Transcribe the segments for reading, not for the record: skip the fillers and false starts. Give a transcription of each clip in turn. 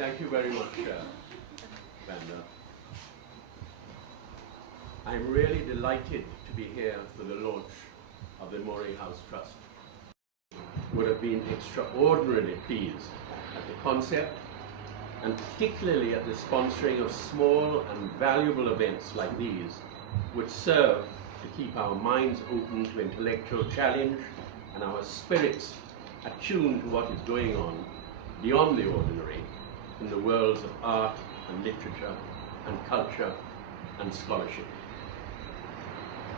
Thank you very much, Vanda. I'm really delighted to be here for the launch of the Moray House Trust. Would have been extraordinarily pleased at the concept and particularly at the sponsoring of small and valuable events like these, which serve to keep our minds open to intellectual challenge and our spirits attuned to what is going on beyond the ordinary in the worlds of art and literature and culture and scholarship.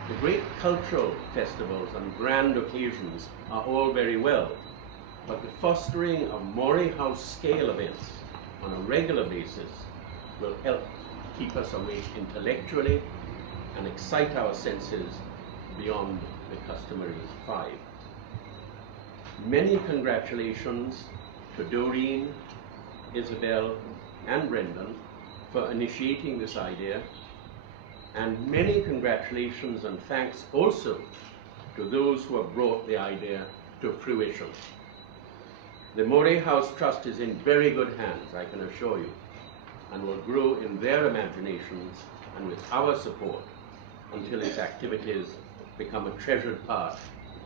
The great cultural festivals and grand occasions are all very well, but the fostering of Moray House scale events on a regular basis will help keep us awake intellectually and excite our senses beyond the customary 5. Many congratulations to Doreen, Isabel, and Brendan for initiating this idea, and many congratulations and thanks also to those who have brought the idea to fruition. The Moray House Trust is in very good hands, I can assure you, and will grow in their imaginations and with our support until its activities become a treasured part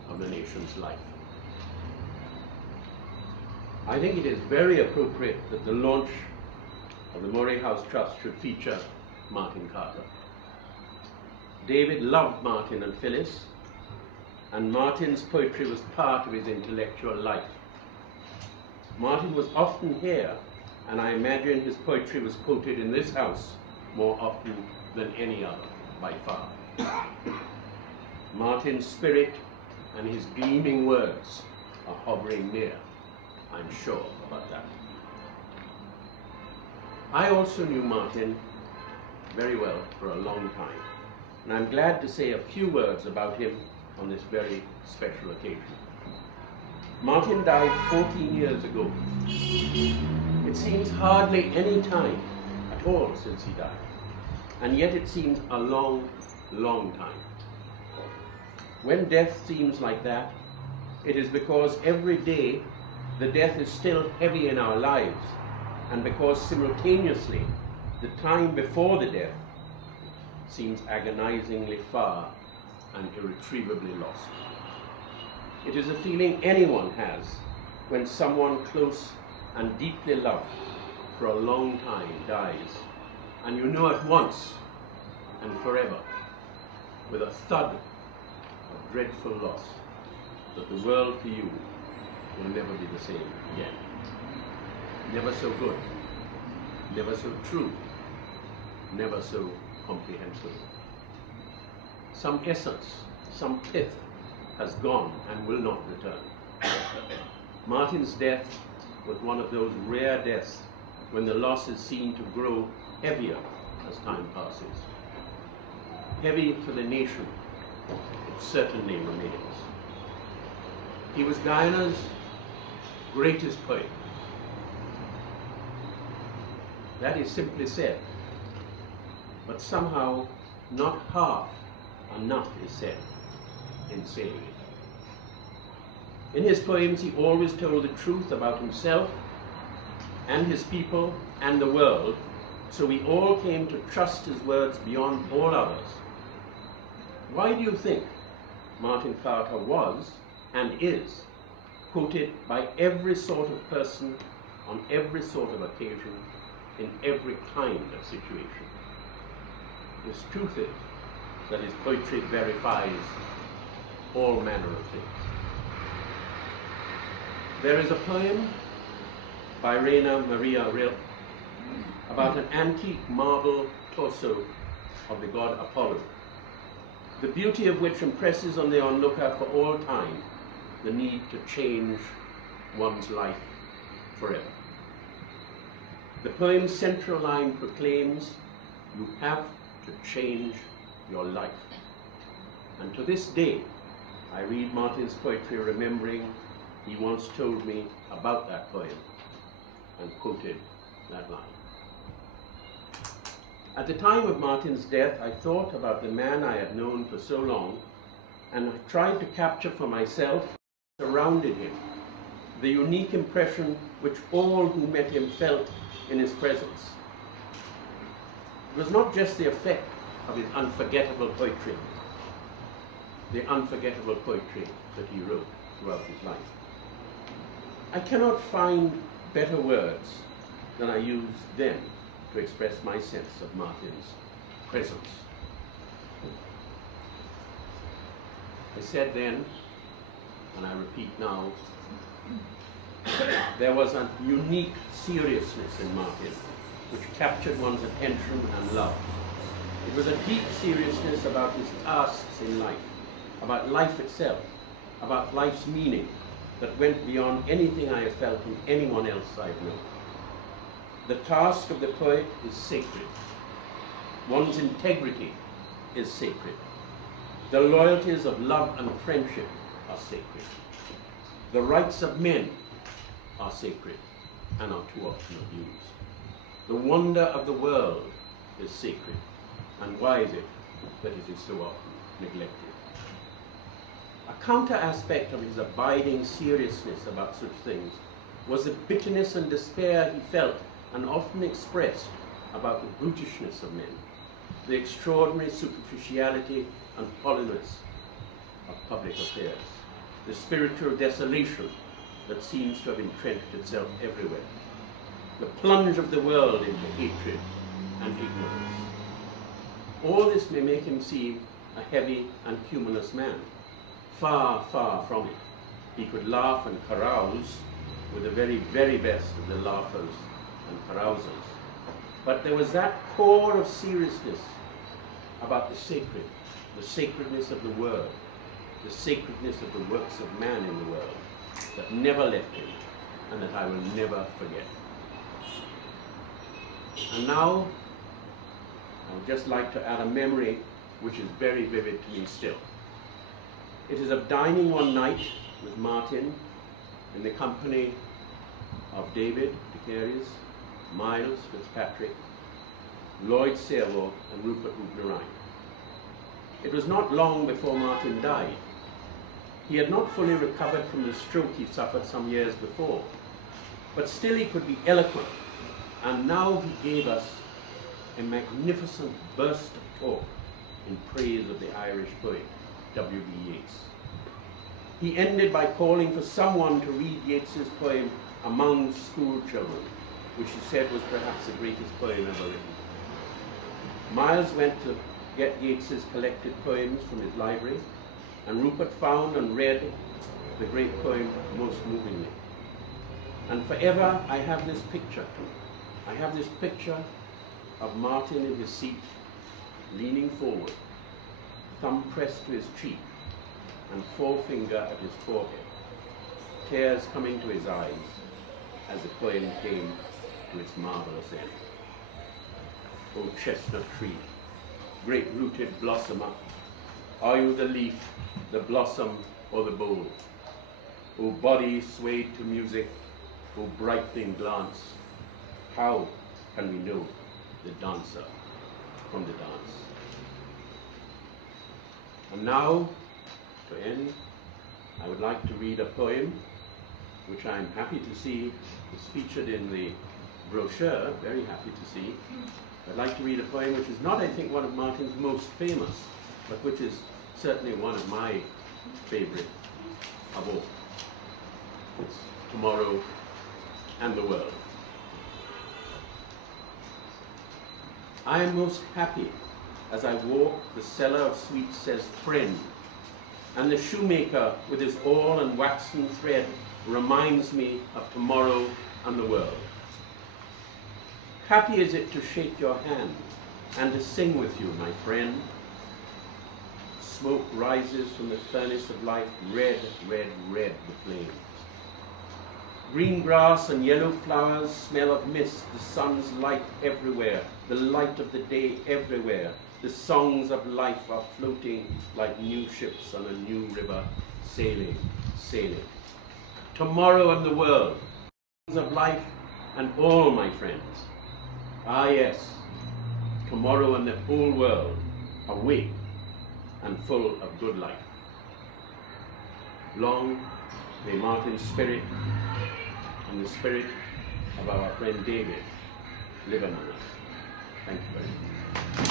of the nation's life. I think it is very appropriate that the launch of the Moray House Trust should feature Martin Carter. David loved Martin and Phyllis, and Martin's poetry was part of his intellectual life. Martin was often here, and I imagine his poetry was quoted in this house more often than any other, by far. Martin's spirit and his gleaming words are hovering near, I'm sure about that. I also knew Martin very well for a long time, and I'm glad to say a few words about him on this very special occasion. Martin died 14 years ago. It seems hardly any time at all since he died, and yet it seems a long, long time. When death seems like that, it is because every day the death is still heavy in our lives, and because simultaneously the time before the death seems agonizingly far and irretrievably lost. It is a feeling anyone has when someone close and deeply loved for a long time dies, and you know at once and forever, with a thud of dreadful loss, that the world for you will never be the same again. Never so good, never so true, never so comprehensible. Some essence, some pith has gone and will not return. Martin's death was one of those rare deaths when the losses seem to grow heavier as time passes. Heavy for the nation, it certainly remains. He was Guyana's greatest poet. That is simply said, but somehow not half enough is said in saying it. In his poems, he always told the truth about himself and his people and the world, so we all came to trust his words beyond all others. Why do you think Martin Carter was and is quoted by every sort of person on every sort of occasion in every kind of situation? This truth is that his poetry verifies all manner of things. There is a poem by Raina Maria Rilke about an antique marble torso of the god Apollo, the beauty of which impresses on the onlooker for all time the need to change one's life forever. The poem's central line proclaims, "You have to change your life." And to this day, I read Martin's poetry remembering he once told me about that poem and quoted that line. At the time of Martin's death, I thought about the man I had known for so long, and I tried to capture for myself what surrounded him the unique impression which all who met him felt in his presence. It was not just the effect of his unforgettable poetry, the unforgettable poetry that he wrote throughout his life. I cannot find better words than I used then to express my sense of Martin's presence. I said then, and I repeat now, there was a unique seriousness in Martin which captured one's attention and love. It was a deep seriousness about his tasks in life, about life itself, about life's meaning that went beyond anything I have felt from anyone else I've known. The task of the poet is sacred. One's integrity is sacred. The loyalties of love and friendship are sacred. The rights of men are sacred and are too often abused. The wonder of the world is sacred. And why is it that it is so often neglected? A counter aspect of his abiding seriousness about such things was the bitterness and despair he felt and often expressed about the brutishness of men, the extraordinary superficiality and hollowness of public affairs, the spiritual desolation that seems to have entrenched itself everywhere, the plunge of the world into hatred and ignorance. All this may make him seem a heavy and humorless man. Far, far from it. He could laugh and carouse with the very, very best of the laughers and carousers. But there was that core of seriousness about the sacred, the sacredness of the word, the sacredness of the works of man in the world that never left him and that I will never forget. And now, I would just like to add a memory which is very vivid to me still. It is of dining one night with Martin in the company of David de Caries, Miles Fitzpatrick, Lloyd Servo, and Rupert Rupnerine. It was not long before Martin died. He had not fully recovered from the stroke he suffered some years before, but still he could be eloquent, and now he gave us a magnificent burst of talk in praise of the Irish poet W.B. Yeats. He ended by calling for someone to read Yeats's poem Among School Children, which he said was perhaps the greatest poem ever written. Miles went to get Yeats's collected poems from his library, and Rupert found and read the great poem most movingly. And forever I have this picture. I have this picture of Martin in his seat, leaning forward, thumb pressed to his cheek, and forefinger at his forehead, tears coming to his eyes as the poem came to its marvelous end. O chestnut tree, great-rooted blossomer, are you the leaf, the blossom, or the bowl? O body swayed to music, O brightening glance, how can we know the dancer from the dance? And now, to end, I would like to read a poem which I am happy to see is featured in the brochure, very happy to see. I'd like to read a poem which is not, I think, one of Martin's most famous, but which is certainly one of my favorite of all. It's Tomorrow and the World. I am most happy as I walk the cellar of sweets, says friend, and the shoemaker with his awl and waxen thread reminds me of tomorrow and the world. Happy is it to shake your hand and to sing with you, my friend. Smoke rises from the furnace of life, red, red, red the flames. Green grass and yellow flowers smell of mist, the sun's light everywhere, the light of the day everywhere. The songs of life are floating like new ships on a new river, sailing, sailing. Tomorrow and the world, songs of life and all my friends. Ah yes, tomorrow and the whole world, awake and full of good life. Long May Martin's spirit and the spirit of our friend David live among us. Thank you very much.